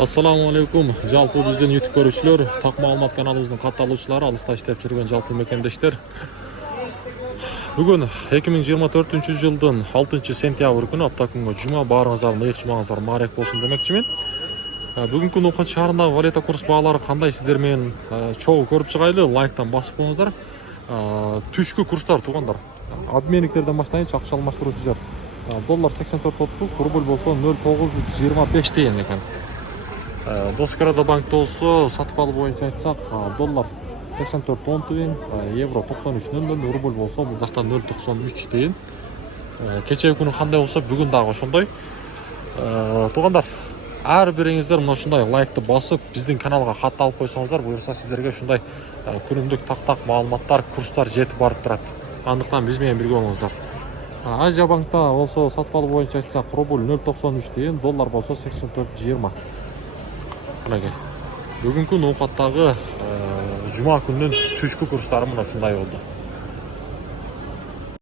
Assalamu alaikum. Жалпы бізден YouTube көрушілер, так маалымат каналыбыздын катталуучулары, алыста иштеп жүргөн жалпы мекендештер. Бүгүн 2024 жылдын 6 сентябрь күнү апта күнгө жума, баарыңыздар ыйык жумаңыздар маарек болсун демекчимин. Бүгүнкү Нукан шаарындагы валюта курс баалары кандай сиздер менен чогуу көрүп чыгайлы, лайктан басып коюңуздар. Түшкү курстар туугандар. Обменниктерден баштайынчы акча алмаштыруучу жер. Доллар 84.30, рубль болсо 0.925 деген экен. Доскарада банкта болсо сатып алуу боюнча айтсак, доллар 84.10 тиын, евро 93.00, рубль болсо бул жакта 0.93 тиын. Кечээ күнү кандай болсо бүгүн дагы ошондой. Туугандар, ар бириңиздер мына ушундай лайкты басып, биздин каналга кат алып койсоңуздар, буюрса сиздерге ушундай күнүмдүк так маалыматтар, курстар жетип барып турат. Андыктан биз менен бирге болуңуздар. Азия банкта болсо сатып алуу боюнча айтсак, рубль 0.93 тиын, доллар болсо 84.20. Мынакей. Бүгүнкү ноокаттагы жума күнүнүн түшкү курстары мына ушундай болду.